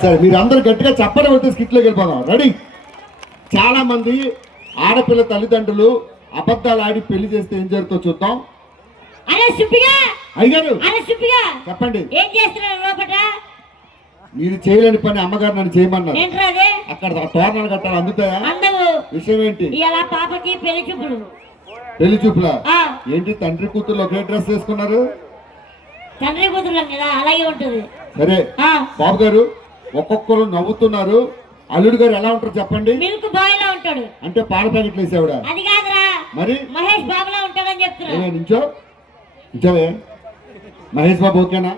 సరే మీరు అందరు గట్టిగా చెప్పడం అయితే స్కిట్లోకి వెళ్ళిపోదాం. రెడీ? చాలా మంది ఆడపిల్ల తల్లిదండ్రులు అబద్ధాలు ఆడి పెళ్లి చేస్తే ఏం జరుగుతుందో చూద్దాం. అయ్యారు చెప్పండి. ఏం చేస్తున్నారు లోపట? మీరు చేయలేని పని అమ్మగారు నన్ను చేయమన్నారు. అక్కడ తోరణాలు కట్టాలి, అందుతాయా? విషయం ఏంటి? ఇలా పాపకి పెళ్లి చూపులు. పెళ్లి చూపులా? ఏంటి తండ్రి కూతురు ఒకే డ్రెస్ వేసుకున్నారు? తండ్రి కూతురు కదా, అలాగే ఉంటుంది. సరే బాబు గారు, ఒక్కొక్కరు నవ్వుతున్నారు. అల్లుడు గారు ఎలా ఉంటారు చెప్పండి? మిల్క్ బాయ్ లా ఉంటాడు. అంటే పాల ప్యాకెట్లు వేసేవాడ? అది కాదురా, మరి మహేష్ బాబు లా ఉంటాడని చెప్తున్నా. నించో నించోవే. మహేష్ బాబు ఓకేనా?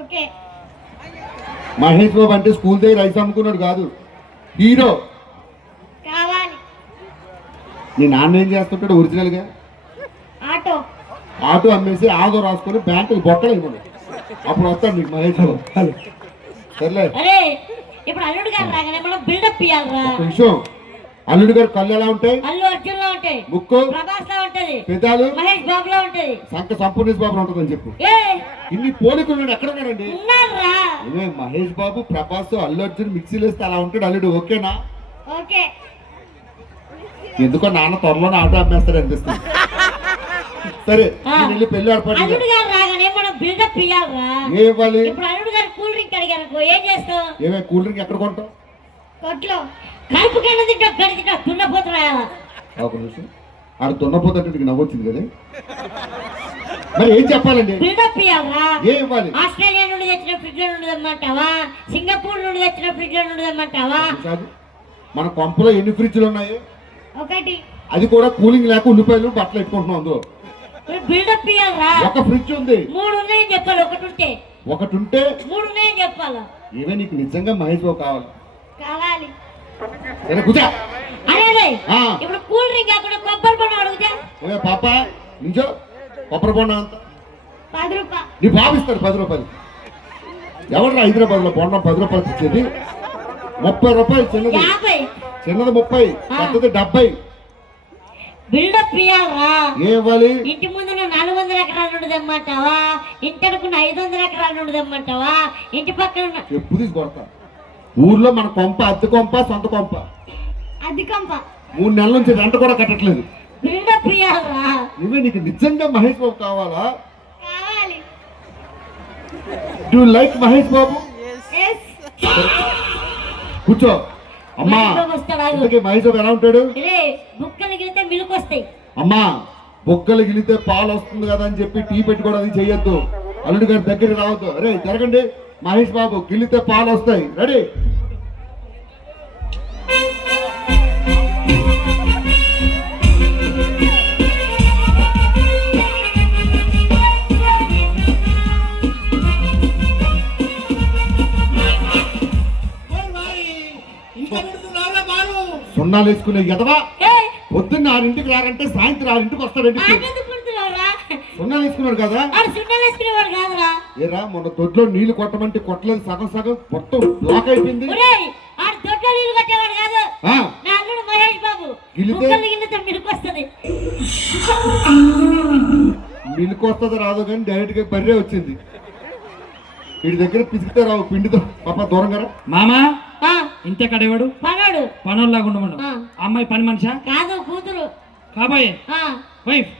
ఓకే. మహేష్ బాబు అంటే స్కూల్ దగ్గర రైస్ అమ్ముకున్నాడు కాదు, హీరో కావాలి. నీ నాన్న ఏం చేస్తుంటాడు ఒరిజినల్ గా? ఆటో. ఆటో అమ్మేసి ఆదో రాసుకొని బ్యాంకులు బొక్కలు ఇవ్వడు, అప్పుడు వస్తాడు నీకు మహేష్ బాబు. సర్లే. అరే ఇప్పుడు అల్లుడు గారు రాగానే మనం బిల్డప్ ఇవ్వాలరా. విషయం, అల్లుడు గారు కళ్ళు ఎలా ఉంటాయి? అల్లు అర్జున్ లా ఉంటాయి. ముక్కు ప్రభాస్ లా ఉంటది. పెదాలు మహేష్ బాబు లా ఉంటది. సంక సంపూర్ణేష్ బాబు ఉంటుందని చెప్పు. ఇన్ని పోలికలు ఎక్కడ ఉన్నాడండి? మహేష్ బాబు, ప్రభాస్, అల్లు అర్జున్ మిక్సీలు వేస్తే అలా ఉంటాడు అల్లుడు. ఓకేనా? ఓకే. ఎందుకో నాన్న త్వరలోనే ఆటో అమ్మేస్తాడు అనిపిస్తుంది. సరే వెళ్ళి పెళ్లి ఏర్పాటు. అల్లుడు గారు రాగానే మనం బిల్డప్ ఇవ్వాలరా. ఏ ఇవ్వాలి? ఇప్పుడు అల్లుడు గారు కూల్ డ్రింక్ అడిగారు, ఏం చేస్తావు? ఏమే కూల్ డ్రింక్ ఎక్కడ కొంటావు? కొట్లో. కడుపు కన్నా తింటా, గడి తింటా, దున్నపోతున్నా. ఒక నిమిషం, ఆడ దున్నపోతుంటే నవ్వొచ్చింది కదా. మరి ఏం చెప్పాలండి? బిల్డప్ ఇవ్వాలరా. ఏం ఇవ్వాలి? ఆస్ట్రేలియా నుండి తెచ్చిన ఫ్రిడ్జ్ లో నుండి తెమ్మంటావా? సింగపూర్ నుండి తెచ్చిన ఫ్రిడ్జ్ లో నుండి తెమ్మంటావా? మన కొంపలో ఎన్ని ఫ్రిడ్జ్లు ఉన్నాయి? ఒకటి. అది కూడా కూలింగ్ లేక ఉల్లిపాయలు బట్టలు పెట్టుకుంటున్నాం అందులో. బిల్డప్ ఇవ్వాలరా. ఒక ఫ్రిడ్జ్ ఉంది. 3 ఉన్నాయని చెప్పాలి. ఒకటి ఉంటే 3 ఉన్నాయని చెప్పాలా? ఏమే నీకు నిజంగా మహేష్ బాబు కావాలి? కావాలి. సరే కూర్చో. అరే ఇప్పుడు కూల్ డ్రింక్ కాకుండా కొబ్బరి బొండం అడుగుతా. ఏమే పాప నించో. కొబ్బరి బొండం అంత 10 రూపాయలు. నీ బాబు ఇస్తాడు 10 రూపాయలు. ఎవరు హైదరాబాద్ లో బొండం 10 రూపాయలు ఇచ్చేది? 30 రూపాయలు చిన్నది. 50. చిన్నది 30, పెద్దది 70. బిల్డప్ ఇవ్వాలరా. ఏం ఇవ్వాలి? ఇంటి ముందు 400 ఎకరాల నుండి తెమ్మంటావా? ఇంటనుకున్న 500 ఎకరాల నుండి తెమ్మంటావా? ఇంటి పక్కన ఎప్పుడు తీసుకొడతా. ఊర్లో మన కొంప అద్దె కొంప, సొంత కొంప. అద్దె కొంప 3 నెలల నుంచి రెంట కూడా కట్టట్లేదు. బిల్డప్ ఇవ్వాలరా. నువ్వే నీకు నిజంగా మహేష్ బాబు కావాలా? కావాలి. Do like Mahesh Babu? కూర్చో. అమ్మా మహేష్ బాబు ఎలా ఉంటాడు? బుక్కలు గిలితే మిల్క్ వస్తాయి. అమ్మా బొక్కలు గిలితే పాలు వస్తుంది కదా అని చెప్పి టీ పెట్టుకోవడం అది చెయ్యొద్దు. అల్లుడి గారి దగ్గరికి రావద్దు. అరే జరగండి. మహేష్ బాబు గిలితే పాలు వస్తాయి. రెడీ? సున్నాలు వేసుకునే ఎదవా పొద్దున్న 6ంటికి రారంటే సాయంత్రం 6ంటికి వస్తాడండి. సున్నాలు వేసుకున్నాడు కదా. ఏరా మొన్న దొడ్లో నీళ్లు కొట్టమంటే కొట్టలేదు, సగం సగం మొత్తం బ్లాక్ అయిపోయింది. మిల్క్ వస్తుంది రాదు కానీ డైరెక్ట్ గా బర్రే వచ్చింది. వీడి దగ్గర పిసికితే రావు పిండితో. పాప దూరంగా మామా ఇంతే కడేవాడు పనుల్లాగా ఉండమను. అమ్మాయి పని మనిషా కాదు, కూతురు కాబోయే వైఫ్.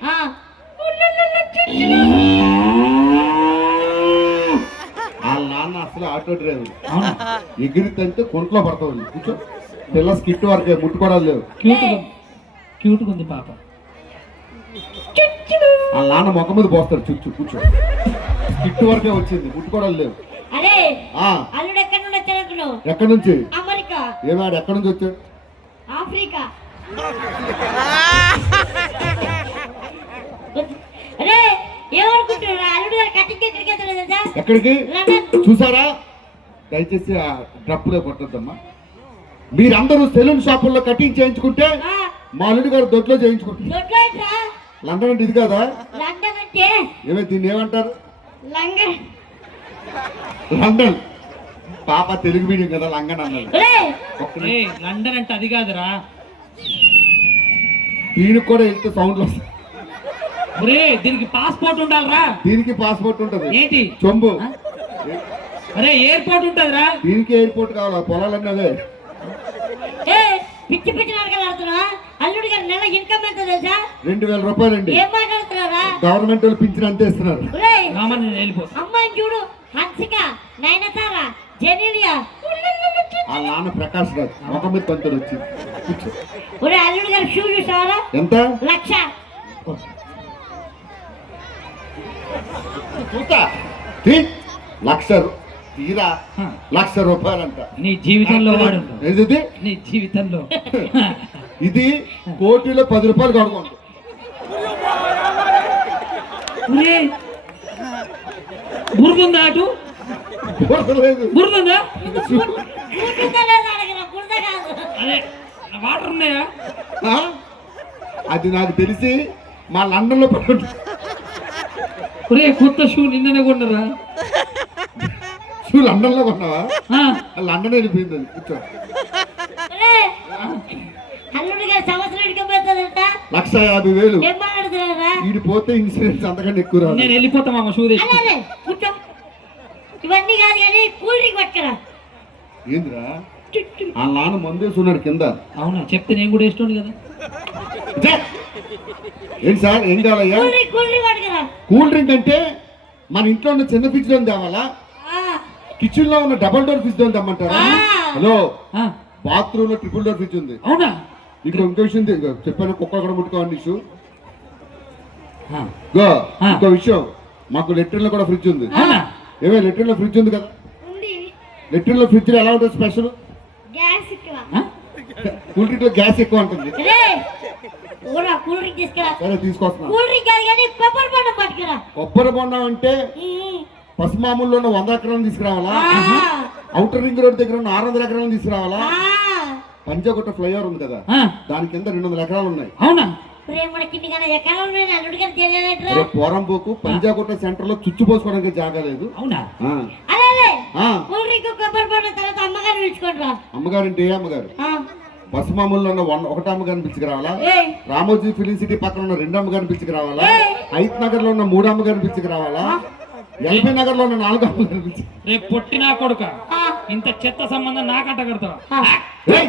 వాళ్ళ నాన్న అసలు ఆటో డ్రైవర్. ఎగిరితంటే కొంట్లో పడతావు. కూర్చో. పిల్ల స్కిట్ వరకే, ముట్టుకోవడాలు లేవు. క్యూట్గా ఉంది పాప. వాళ్ళ నాన్న ముఖం మీద పోస్తాడు చుచ్చు. కూర్చో. స్కిట్ వరకే వచ్చింది, ముట్టుకోవడాలు లేవు. ఎక్కడి నుంచి? అమెరికా. ఏమాడు ఎక్కడి నుంచి వచ్చాడు? ఆఫ్రికా. ఎక్కడికి చూసారా? దయచేసి ఆ డ్రప్పులో కొట్టద్దమ్మా. మీరందరూ సెలూన్ షాపుల్లో కటింగ్ చేయించుకుంటే మా అల్లుడి గారు దొడ్లో చేయించుకుంటారు. లండన్ అంటే ఇది కదా? ఏమే దీన్ని ఏమంటారు? లండన్. పాప తెలుగు మీడియం కదా, లంగన్ అన్నది. లండన్ అంటే అది కాదురా. దీనికి కూడా వెళ్తే సౌండ్ వస్తుంది. దీనికి పాస్పోర్ట్ ఉండాలరా. దీనికి పాస్పోర్ట్ ఉంటది. ఏంటి? చొంబు. అరే ఎయిర్పోర్ట్ ఉంటదిరా. దీనికి ఎయిర్పోర్ట్ కావాలా? పొలాలన్నీ అదే. ఏ పిచ్చి పిచ్చి నాటకాలు ఆడుతున్నా? అల్లుడి గారు నెల ఇన్కమ్ ఎంత తెలుసా? 2000 రూపాయలండి. ఏం మాట్లాడుతున్నారా? గవర్నమెంట్ వాళ్ళు పింఛన్ అంతే ఇస్తున్నారు. ఒరేయ్, రామని నేను వెళ్ళిపో. అమ్మాయిని చూడు, హన్సిక, నయనతార, జెనీలియా. ఆ నాన్న ప్రకాష్ రాజ్ ముఖం మీద పంతులు వచ్చి కూర్చో. ఒరే అల్లుడి గారు షూ చూసావరా? ఎంత? 1,00,000. చూస్తా. లక్ష తీరా 1,00,000 రూపాయలంట. నీ జీవితంలో వాడు ఏది? నీ జీవితంలో ఇది కోటిలో 10 రూపాయలు కడుకోండి. బురదుందా అటు? లేదు. బురదుందా? గుర్తుందా లేదా అడగరా? గుర్త కాదు. అదే వాటర్ ఉన్నాయా? ఆ? అది నాకు తెలిసి మా లండన్ లో పడుతుంది. ఒరే కొత్త షూ నిన్ననే కొన్నరా? షూ లండన్ లో కొన్నావా? ఆ, లండన్ వెళ్ళిపోయింది అది. కూర్చో. ఒరే, అల్లుడి గారు సంవత్సరం ఇన్కమ్ ఎంత తెలుసా? 1,50,000. ఏం మాట్లాడుతున్నారా? వీడి పోతే ఇన్సూరెన్స్ అంతకంటే ఎక్కువ రాదు. నేను వెళ్ళిపోతా మామ షూ తెచ్చి. అలానే కూర్చో. ఇవన్నీ కాదు కానీ కూల్ డ్రింక్ పట్టుకురా. ఏందిరా? ఆ నాన్న మందేస్తున్నాడు కింద. అవునా? చెప్తే నేను కూడా వేసుకోండి కదా. ఛే! ఏంటి సార్ ఏం కావాలయ్యా? కూల్ డ్రింక్ పట్టుకురా. కూల్ డ్రింక్ అంటే మన ఇంట్లో ఉన్న చిన్న ఫ్రిడ్జ్ లో తేవాలా? ఆ, కిచెన్ లో ఉన్న డబుల్ డోర్ ఫ్రిడ్జ్ లో తెమ్మంటారా? హలో, ఆ, బాత్రూమ్ లో ట్రిపుల్ డోర్ ఫ్రిడ్జ్ ఉంది. అవునా? ఇక్కడ ఇంకో విషయం చెప్పాను, కుక్కలు కూడా ముట్టుకోండి ఇష్యూ. ఆ, ఇంకో విషయం, మాకు లెట్రిన్ లో కూడా ఫ్రిడ్జ్ ఉంది. అవునా? ఏమే లెట్రిన్ లో ఫ్రిడ్జ్ ఉంది కదా? ఉంది. లెట్రిన్ లో ఫ్రిడ్జ్ లో ఎలా ఉంటుంది స్పెషల్? గ్యాస్ ఎక్కువ. ఆ? కూల్ డ్రింక్ లో గ్యాస్ ఎక్కువ ఉంటుంది. రే, ఊరా కూల్ డ్రింక్ తీసుకురా. సరే తీసుకొస్తున్నా. కూల్ డ్రింక్ కాదు కానీ కొబ్బరి బొండం పట్టుకురా. కొబ్బరి బొండం అంటే ఉమ్. పసుమాముల్లో ఉన్న 100 ఎకరాలను తీసుకురావాలా? ఆ. అవుటర్ రింగ్ రోడ్ దగ్గర ఉన్న 600 ఎకరాలను తీసుకురావాలా? ఆ. పంజాగుట్ట ఫ్లైఓవర్ ఉంది కదా, ఆ, దాని కింద 200 ఎకరాలు ఉన్నాయి. అవునా? ప్రేమల కింది కానీ ఎక్కడ ఉన్నాయి అల్లుడి గారు తెలియనట్రా? రేపు పోరంపోకు పంజాగుట్ట సెంటర్ లో చుచ్చు పోసుకోవడానికి జాగా లేదు. అవునా? ఆ. అలానే ఆ. కూల్ డ్రింక్ కొబ్బరి బొండం తర్వాత అమ్మగారు పిలుచుకోండి. అమ్మగారు అంటే ఏ అమ్మగారు? పసుమాముల్లో ఉన్న ఒకటి అమ్మగారిని పిలుచుకురావాలా? ఏయ్, రామోజీ ఫిలిం సిటీ పక్కన ఉన్న 2 అమ్మగారిని పిలుచుకురావాలా? హైత్ నగర్ లో ఉన్న 3 అమ్మగారిని పిలుచుకురావాలా? ఎల్బీ నగర్ లో ఉన్న 4 అమ్మగారిని పిలుచు. రేపు పొట్టినా కొడుక ఇంత చెత్త సంబంధం నాకంట కడతావా? ఏయ్!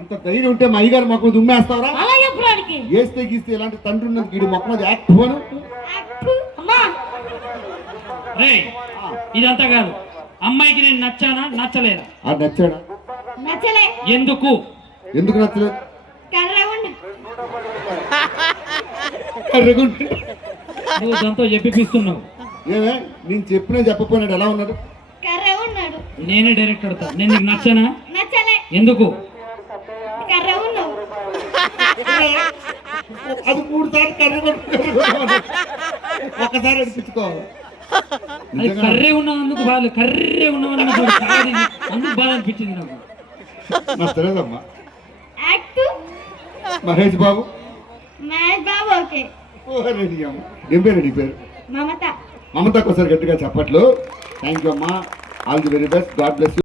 ఎంత ధైర్యం ఉంటే మా అయ్యగారు మాకు దుమ్మేస్తావరా? అలా చెప్పడానికి వేస్తే గీస్తే ఇలాంటి తండ్రి ఉన్నది వీడి మొక్క మీద యాక్ట్ పోను. అమ్మా రే, ఇదంతా కాదు. అమ్మాయికి నేను నచ్చానా నచ్చలేదా? ఆ నచ్చాడా? నచ్చలే. ఎందుకు? ఎందుకు నచ్చలేదు? కర్రే ఉండు. కర్రగుంటే. నువ్వు దాంతో చెప్పిస్తున్నావు. ఏమే నేను చెప్పినా చెప్పపోయినాడు ఎలా ఉన్నాడు? కర్రే ఉన్నాడు. నేనే డైరెక్ట్ అడుగుతా. నేను నీకు నచ్చానా? నచ్చలే. ఎందుకు? కర్రే ఉన్నావు. అది 3 సార్లు కర్రగొట్టు. ఒక్కసారి అనిపించుకోవాలి. అది కర్రే ఉన్నందుకు బాధ, కర్రే ఉన్నందుకు అందుకు బాధ అనిపించింది నాకు. నచ్చలేదమ్మా. Act Mahesh Babu. Mahesh Babu okay. Ready అమ్మ. ఏం పేరు నీ పేరు? మమత. మమతకు ఒకసారి గట్టిగా చెప్పట్లు. థ్యాంక్ యూ అమ్మా. All the very best. God bless you.